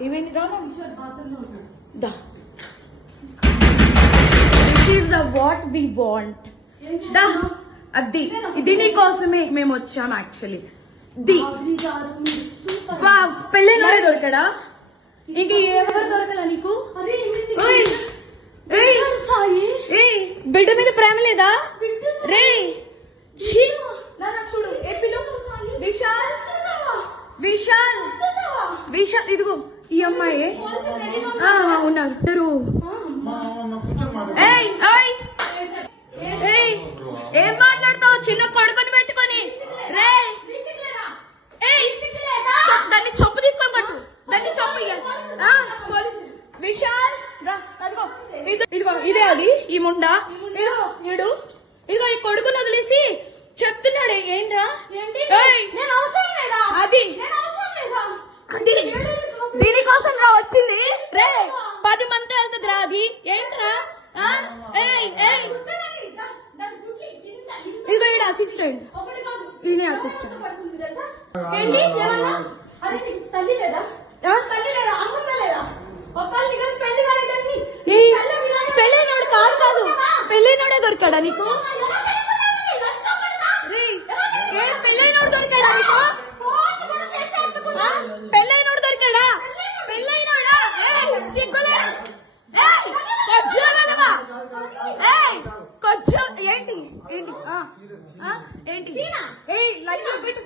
ఏమైంది రా దా this is the what we want దా అది ఇది నీ కోసమే మేము వచ్చాం యాక్చువల్లీ పెళ్ళైన దొరకడా ఇంక ఎవరు దొరకలా నీకు బిడ్డ మీద ప్రేమ లేదా రే చూడు విశాల్ విశాల్ విశాల్ ఇదిగో ఈ అమ్మాయి ఉన్నారు ఇద్దరు ఏం మాట్లాడతావు చిన్న కొడుకుని పెట్టుకొని రే దాన్ని చొప్పు తీసుకొని పట్టు దాన్ని చొప్పు విశాల్ ఇదిగో ఇదే అది ఈ ముండా ఇదిగో ఇదిగో ఈ కొడుకుని వదిలేసి చెప్తున్నాడు ఏంట్రా అది దీనికోసం రా వచ్చింది రే 10 మంది వెళ్తుంది రా అది ఏంట్రా ఇదిగో ఈడ అసిస్టెంట్ ఈయన అసిస్టెంట్ పెళ్ళైనోడు కాదు పెళ్ళైనోడే దొరికాడా నీకు పెళ్ళైనోడు దొరికాడా నీకు పెళ్ళైనోడు దొరికాడా పెళ్ళైనోడా సిగ్గులే కొంచెం ఏంటి ఏంటి ఏంటి లైన్ పెట్టు